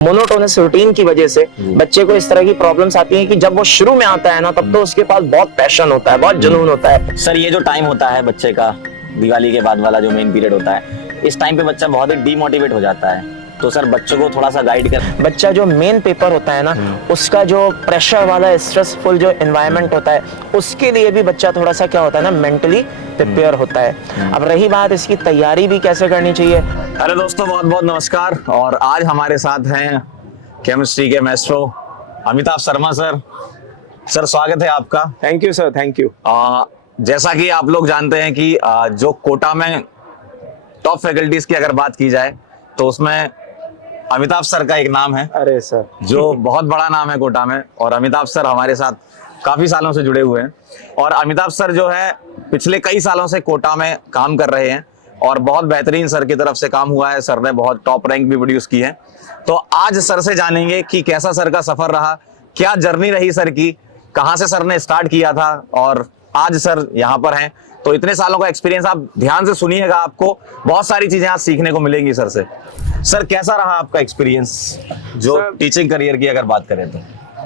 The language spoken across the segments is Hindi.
मोनोटोनस रूटीन की वजह से बच्चे को इस तरह की प्रॉब्लम्स आती हैं कि जब वो शुरू में आता है ना तब तो उसके पास बहुत पैशन होता है, बहुत जुनून होता है। सर ये जो टाइम होता है बच्चे का, दिवाली के बाद वाला जो मेन पीरियड होता है, इस टाइम पे बच्चा बहुत ही डीमोटिवेट हो जाता है। तो सर बच्चों को थोड़ा सा गाइड कर। बच्चा जो मेन पेपर होता है ना उसका जो प्रेशर वाला स्ट्रेसफुल जो एनवायरनमेंट होता है उसके लिए भी बच्चा थोड़ा सा क्या होता है ना मेंटली प्रिपेयर होता है। अब रही बात इसकी तैयारी भी कैसे करनी चाहिए। हेलो दोस्तों, बहुत बहुत नमस्कार। और आज हमारे साथ हैं केमिस्ट्री के मास्टरो अमिताभ शर्मा सर। सर स्वागत है आपका। Thank you sir, thank you. जैसा कि आप लोग जानते हैं कि जो कोटा में टॉप फैकल्टीज की अगर बात की जाए तो उसमें अमिताभ सर का एक नाम है। अरे सर, जो बहुत बड़ा नाम है कोटा में। और अमिताभ सर हमारे साथ काफी सालों से जुड़े हुए हैं। और अमिताभ सर जो है पिछले कई सालों से कोटा में काम कर रहे हैं और बहुत बेहतरीन सर की तरफ से काम हुआ है। सर ने बहुत टॉप रैंक भी प्रोड्यूस की है। तो आज सर से जानेंगे कि कैसा सर का सफर रहा, क्या जर्नी रही सर की, कहां से सर ने स्टार्ट किया था और आज सर यहाँ पर हैं। तो इतने सालों का एक्सपीरियंस आप ध्यान से सुनिएगा, आपको बहुत सारी चीजें आज सीखने को मिलेंगी सर से। सर कैसा रहा आपका एक्सपीरियंस जो टीचिंग करियर की अगर बात करें तो?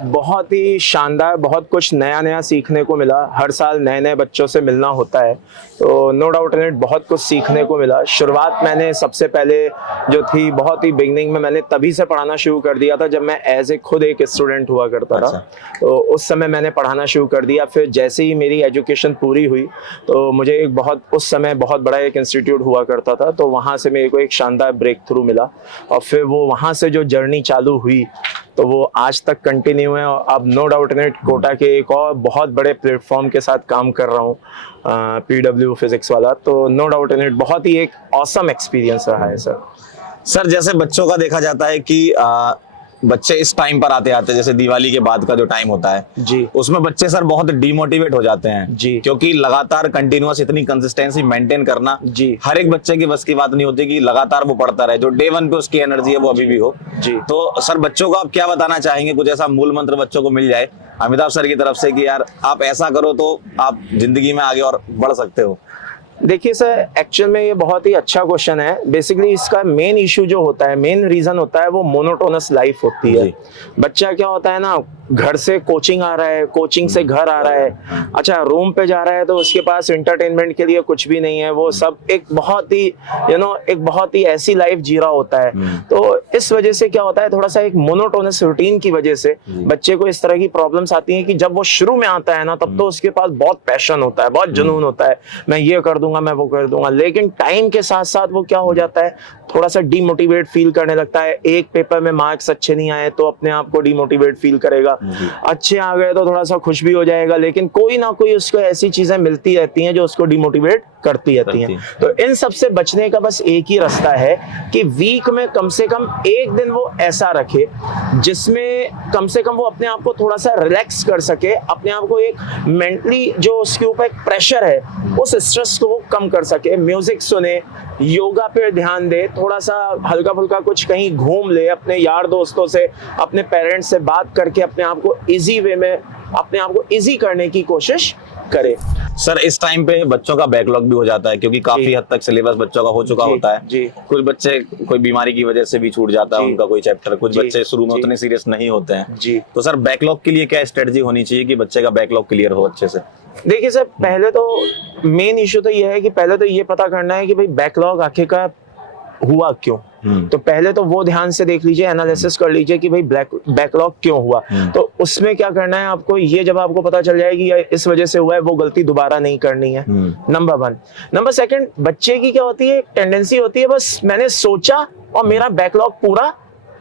बहुत ही शानदार, बहुत कुछ नया नया सीखने को मिला। हर साल नए नए बच्चों से मिलना होता है तो नो डाउट इन इट बहुत कुछ सीखने को मिला। शुरुआत मैंने सबसे पहले जो थी बहुत ही बिगनिंग में मैंने तभी से पढ़ाना शुरू कर दिया था जब मैं एज ए खुद एक स्टूडेंट हुआ करता था। तो उस समय मैंने पढ़ाना शुरू कर दिया। फिर जैसे ही मेरी एजुकेशन पूरी हुई तो मुझे एक उस समय बहुत बड़ा एक इंस्टीट्यूट हुआ करता था तो वहाँ से मेरे को एक शानदार ब्रेक थ्रू मिला और फिर वो वहाँ से जो जर्नी चालू हुई तो वो आज तक कंटिन्यू है। और अब no doubt in it Kota के एक और बहुत बड़े प्लेटफॉर्म के साथ काम कर रहा हूँ, PW फिजिक्स वाला। तो नो डाउट इन इट बहुत ही एक ऑसम एक्सपीरियंस रहा है सर। सर जैसे बच्चों का देखा जाता है कि बच्चे इस टाइम पर आते आते जैसे दिवाली के बाद का जो टाइम होता है जी, उसमें बच्चे सर बहुत डिमोटिवेट हो जाते हैं जी, क्योंकि लगातार कंटिन्यूअस इतनी कंसिस्टेंसी मेंटेन करना जी, हर एक बच्चे की बस की बात नहीं होती कि लगातार वो पढ़ता रहे, जो डे वन पे उसकी एनर्जी है वो अभी भी हो। जी। तो सर बच्चों को आप क्या बताना चाहेंगे, कुछ ऐसा मूल मंत्र बच्चों को मिल जाए अमिताभ सर की तरफ से कि यार आप ऐसा करो तो आप जिंदगी में आगे और बढ़ सकते हो? देखिए सर, एक्चुअल में ये बहुत ही अच्छा क्वेश्चन है। बेसिकली इसका मेन इशू जो होता है, मेन रीजन होता है वो मोनोटोनस लाइफ होती है। बच्चा क्या होता है ना, घर से कोचिंग आ रहा है, कोचिंग से घर आ रहा है, अच्छा रूम पे जा रहा है तो उसके पास एंटरटेनमेंट के लिए कुछ भी नहीं है। वो सब एक बहुत ही एक बहुत ही ऐसी लाइफ जी रहा होता है। तो इस वजह से क्या होता है, थोड़ा सा एक मोनोटोनस रूटीन की वजह से बच्चे को इस तरह की प्रॉब्लम्स आती हैं कि जब वो शुरू में आता है ना तब तो उसके पास बहुत पैशन होता है, बहुत जुनून होता है, मैं ये कर दूंगा, मैं वो कर दूंगा। लेकिन टाइम के साथ साथ वो क्या हो जाता है, थोड़ा सा डीमोटिवेट फील करने लगता है। एक पेपर में मार्क्स अच्छे नहीं आए तो अपने आप को डीमोटिवेट फील करेगा, अच्छे आ गए तो थोड़ा सा खुश भी हो जाएगा, लेकिन कोई ना कोई उसको ऐसी चीजें मिलती रहती हैं जो उसको डीमोटिवेट करती रहती हैं। तो इन सब से बचने का बस एक ही रास्ता है कि वीक में कम से कम एक दिन वो ऐसा रखे जिसमें कम से कम वो अपने आप को थोड़ा सा रिलैक्स कर सके, अपने आप को एक मेंटली जो उसके ऊपर एक प्रेशर है उस स्ट्रेस को वो कम कर सके। म्यूजिक सुने, योगा पे ध्यान दे, थोड़ा सा हल्का फुल्का कुछ कहीं घूम ले, अपने यार दोस्तों से, अपने पेरेंट्स से बात करके अपने आप को इजी वे में अपने आप को इजी करने की कोशिश करे। सर इस टाइम पे बच्चों का बैकलॉग भी हो जाता है क्योंकि काफी हद तक सिलेबस बच्चों का हो चुका होता है। जी। कुछ बच्चे कोई बीमारी की वजह से भी छूट जाता है उनका कोई चैप्टर, कुछ बच्चे शुरू में उतने सीरियस नहीं होते हैं। जी। तो सर बैकलॉग के लिए क्या स्ट्रेटजी होनी चाहिए कि बच्चे का बैकलॉग क्लियर हो अच्छे से? देखिए सर, पहले तो मेन इशू तो ये है कि पहले तो ये पता करना है कि भाई बैकलॉग आखिरकार हुआ क्यों। तो पहले तो वो ध्यान से देख लीजिए, एनालिसिस कर लीजिए कि भाई बैकलॉग क्यों हुआ। तो उसमें क्या करना है आपको, ये जब आपको पता चल जाए कि इस वजह से हुआ है, वो गलती दोबारा नहीं करनी है, नंबर 1। नंबर 2, बच्चे की क्या होती है, टेंडेंसी होती है बस मैंने सोचा और मेरा बैकलॉग पूरा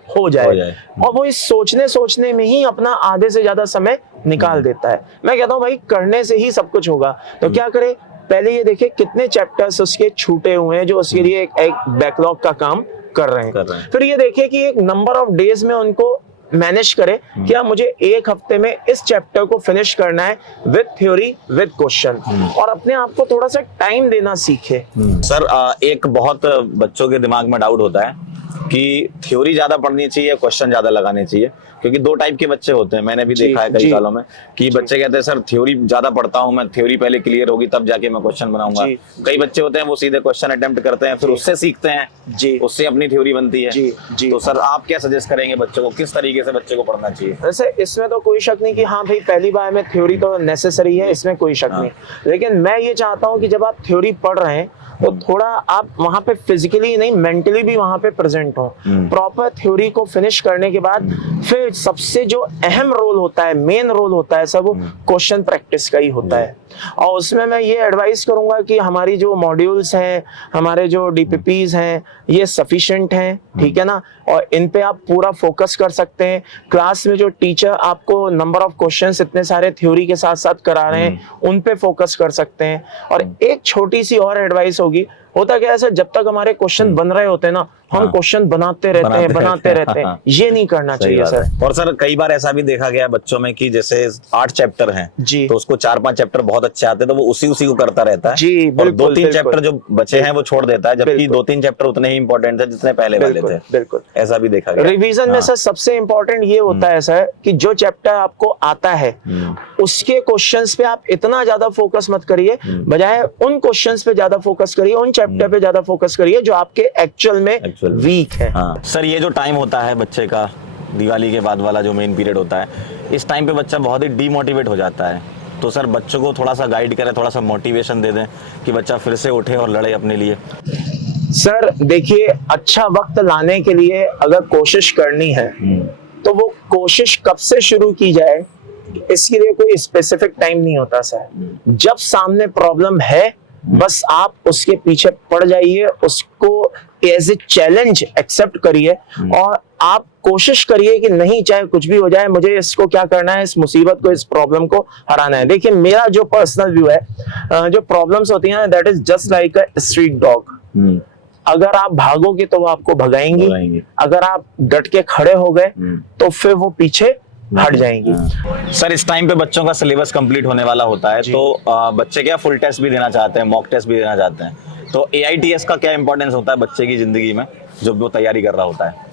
हो जाए और वो इस सोचने में ही अपना आधे से ज्यादा समय निकाल देता है। मैं कहता हूँ भाई करने से ही सब कुछ होगा। तो क्या करे, पहले ये देखे कितने चैप्टर्स उसके छूटे हुए हैं जो उसके लिए एक बैकलॉग का काम कर रहे हैं। फिर ये देखे कि एक नंबर ऑफ डेज में उनको मैनेज करे, क्या मुझे एक हफ्ते में इस चैप्टर को फिनिश करना है विद थ्योरी विद क्वेश्चन, और अपने आप को थोड़ा सा टाइम देना सीखे। सर एक बहुत बच्चों के दिमाग में डाउट होता है कि थ्योरी ज्यादा पढ़नी चाहिए, क्वेश्चन ज्यादा लगाने चाहिए, क्योंकि दो टाइप के बच्चे होते हैं, मैंने भी देखा है कई सालों में कि बच्चे कहते हैं सर थ्योरी ज्यादा पढ़ता हूं मैं, थ्योरी पहले क्लियर होगी तब जाके मैं क्वेश्चन बनाऊंगा। कई बच्चे होते हैं वो सीधे क्वेश्चन अटेम्प्ट करते हैं, फिर उससे सीखते हैं, उससे अपनी थ्योरी बनती है। तो सर आप क्या सजेस्ट करेंगे बच्चों को, किस तरीके से बच्चे को पढ़ना चाहिए? वैसे इसमें तो कोई शक नहीं कि हाँ भाई पहली बार में थ्योरी तो नेसेसरी है, इसमें कोई शक नहीं, लेकिन मैं ये चाहता हूँ कि जब आप थ्योरी पढ़ रहे हैं तो थोड़ा आप वहां पे फिजिकली नहीं मेंटली भी वहां पे प्रेजेंट हो। प्रॉपर थ्योरी को फिनिश करने के बाद फिर सबसे जो अहम रोल होता है, मेन रोल होता है, सब वो क्वेश्चन प्रैक्टिस का ही होता है। और उसमें मैं ये एडवाइस करूंगा कि हमारी जो मॉड्यूल्स हैं, हमारे जो डीपीपीज हैं, ये सफिशिएंट हैं, ठीक है ना, और इन पे आप पूरा फोकस कर सकते हैं। क्लास में जो टीचर आपको नंबर ऑफ क्वेश्चंस इतने सारे थ्योरी के साथ साथ करा रहे हैं, उन पे फोकस कर सकते हैं। और एक छोटी सी और एडवाइस होगी, होता क्या है सर, जब तक हमारे क्वेश्चन बन रहे होते हैं ना, हम क्वेश्चन बनाते रहते हैं, ये नहीं करना चाहिए सर। और सर कई बार ऐसा भी देखा गया बच्चों में कि जैसे 8 चैप्टर हैं जी, तो उसको 4-5 चैप्टर बहुत अच्छे आते हैं तो वो उसी को करता रहता है जी, और 2-3 चैप्टर जो बचे हैं वो छोड़ देता है, जबकि 2-3 चैप्टर उतने ही इंपॉर्टेंट थे जितने पहले वाले थे। बिल्कुल ऐसा भी देखा गया। रिवीजन में सर सबसे इंपॉर्टेंट ये होता है सर कि जो चैप्टर आपको आता है उसके क्वेश्चंस पे आप इतना ज्यादा फोकस मत करिए, बजाय उन क्वेश्चंस पे ज्यादा फोकस करिए, उन चैप्टर पे ज्यादा फोकस करिए जो आपके एक्चुअल में वीक है। सर ये जो टाइम होता है बच्चे का, दिवाली के बाद वाला जो मेन पीरियड होता है, इस टाइम पे बच्चा बहुत ही डीमोटिवेट हो जाता है, तो सर बच्चों को थोड़ा सा गाइड करें, थोड़ा सा मोटिवेशन दे दें कि बच्चा फिर से उठे और लड़े अपने लिए। सर देखिए, अच्छा वक्त लाने के लिए अगर कोशिश करनी है तो वो कोशिश कब से शुरू की जाए, इसके लिए कोई स्पेसिफिक टाइम नहीं होता सर। जब सामने प्रॉब्लम है बस आप उसके पीछे पड़ जाइए, उसको एज ए चैलेंज एक्सेप्ट करिए और आप कोशिश करिए कि नहीं, चाहे कुछ भी हो जाए, मुझे इसको क्या करना है, इस मुसीबत को, इस प्रॉब्लम को हराना है। देखिए मेरा जो पर्सनल व्यू है, जो प्रॉब्लम्स होती हैं that is just like a street dog. अगर आप भागोगे तो वो आपको भगाएंगी, अगर आप डट के खड़े हो गए तो फिर वो पीछे हट जाएंगी। सर इस टाइम पे बच्चों का सिलेबस कंप्लीट होने वाला होता है, तो बच्चे क्या फुल टेस्ट भी देना चाहते हैं, मॉक टेस्ट भी देना चाहते हैं, तो AITS का क्या इंपॉर्टेंस होता है बच्चे की जिंदगी में जब वो तैयारी कर रहा होता है?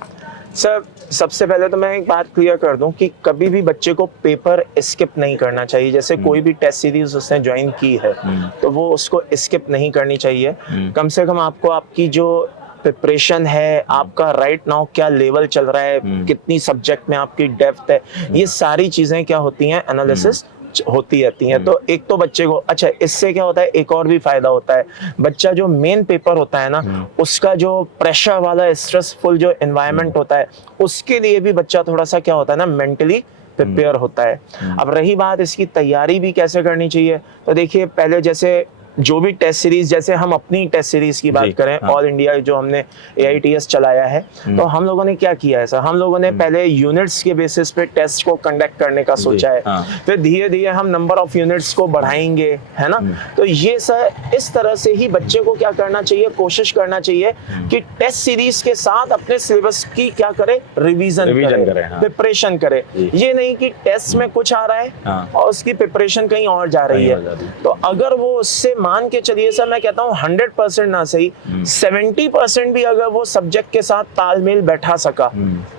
सर सबसे पहले तो मैं एक बात क्लियर कर दूं कि कभी भी बच्चे को पेपर स्किप नहीं करना चाहिए। जैसे कोई भी टेस्ट सीरीज उसने ज्वाइन की है तो वो उसको स्किप नहीं करनी चाहिए। कम से कम आपको आपकी जो प्रिपरेशन है, आपका राइट नाउ क्या लेवल चल रहा है, कितनी सब्जेक्ट में आपकी डेप्थ है, ये सारी चीजें क्या होती हैं, एनालिसिस होती रहती हैं। तो एक तो बच्चे को, अच्छा इससे क्या होता है, एक और भी फायदा होता है, बच्चा जो मेन पेपर होता है ना, उसका जो प्रेशर वाला स्ट्रेसफुल जो एनवायरनमेंट होता है, उसके लिए भी बच्चा थोड़ा सा क्या होता है ना, मेंटली प्रिपेयर होता है। अब रही बात इसकी तैयारी भी कैसे करनी चाहिए, तो देखिए पहले जैसे जो भी टेस्ट सीरीज, जैसे हम अपनी टेस्ट सीरीज की बात करें, ऑल इंडिया जो हमने AITS चलाया है, तो हम लोगों ने क्या किया है सर, हम लोगों ने पहले यूनिट्स के बेसिस पे टेस्ट को कंडक्ट करने का सोचा है, फिर धीरे धीरे हम नंबर ऑफ यूनिट्स को बढ़ाएंगे, है ना। तो ये सर इस तरह से ही बच्चे को क्या करना चाहिए, कोशिश करना चाहिए कि टेस्ट सीरीज के साथ अपने सिलेबस की क्या करे, रिवीजन करे, प्रिपरेशन करे। ये नहीं कि टेस्ट में कुछ आ रहा है और उसकी प्रिपरेशन कहीं और जा रही है। तो अगर वो उससे मान के चलिए सर, मैं कहता हूँ 100% ना सही 70% भी अगर वो सब्जेक्ट के साथ तालमेल बैठा सका,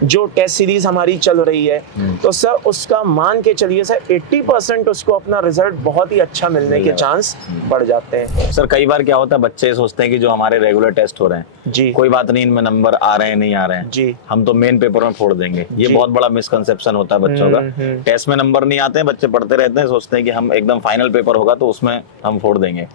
जो टेस्ट सीरीज हमारी चल रही है, तो सर उसका मान के चलिए सर 80% उसको अपना रिजल्ट बहुत ही अच्छा मिलने के चांस बढ़ जाते हैं। सर कई बार क्या होता है, बच्चे सोचते हैं कि जो हमारे रेगुलर टेस्ट हो रहे हैं जी, कोई बात नहीं, इनमें नंबर आ रहे हैं नहीं आ रहे हैं जी, हम तो मेन पेपर में फोड़ देंगे। ये बहुत बड़ा मिसकंसेप्शन होता है बच्चों का। टेस्ट में नंबर नहीं आते हैं, बच्चे पढ़ते रहते हैं, सोचते हैं कि हम एकदम फाइनल पेपर होगा तो उसमें हम फोड़ देंगे।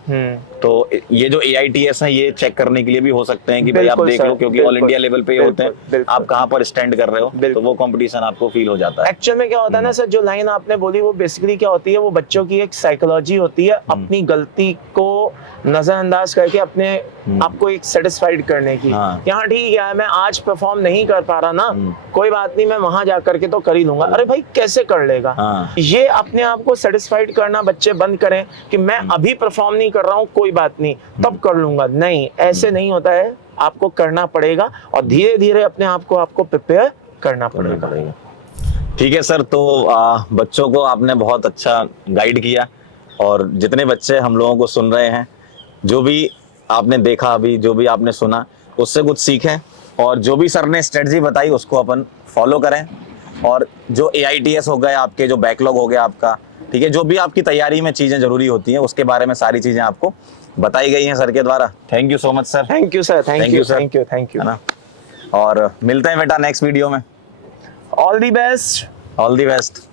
तो ये जो AITS है ये चेक करने के लिए भी हो सकते हैं कि भाई आप देख लो, क्योंकि ऑल इंडिया लेवल पे होते हैं, आप कहाँ पर स्टैंड कर रहे हो, तो वो कंपटीशन आपको फील हो जाता है। एक्चुअल में क्या होता है ना सर, जो लाइन आपने बोली वो बेसिकली क्या होती है, वो बच्चों की एक साइकोलॉजी होती है, अपनी गलती को नजरअंदाज करके अपने आपको एक सेटिस्फाइड करने की। यहाँ ठीक है, मैं आज परफॉर्म नहीं कर पा रहा ना, कोई बात नहीं, मैं वहां जा करके तो कर ही लूंगा। अरे भाई कैसे कर लेगा, ये अपने आप को सेटिस्फाइड करना बच्चे बंद करें कि मैं अभी परफॉर्म नहीं कर रहा हूँ, कोई बात नहीं तब कर लूंगा। नहीं, ऐसे नहीं होता है, आपको करना पड़ेगा और धीरे धीरे अपने आप को आपको प्रिपेयर करना पड़ेगा। ठीक है सर, तो बच्चों को आपने बहुत अच्छा गाइड किया और जितने बच्चे हम लोगों को सुन रहे हैं, जो भी आपने देखा, अभी जो भी आपने सुना, उससे कुछ सीखें और जो भी सर ने स्ट्रेटजी बताई उसको अपन फॉलो करें, और जो AITS हो गए आपके, जो बैकलॉग हो गया आपका, ठीक है, जो भी आपकी तैयारी में चीजें जरूरी होती हैं उसके बारे में सारी चीजें आपको बताई गई हैं सर के द्वारा। Thank you so much sir. Thank you sir, thank you, sir, thank you. है ना, और मिलते हैं बेटा नेक्स्ट वीडियो में। All the best. All the best.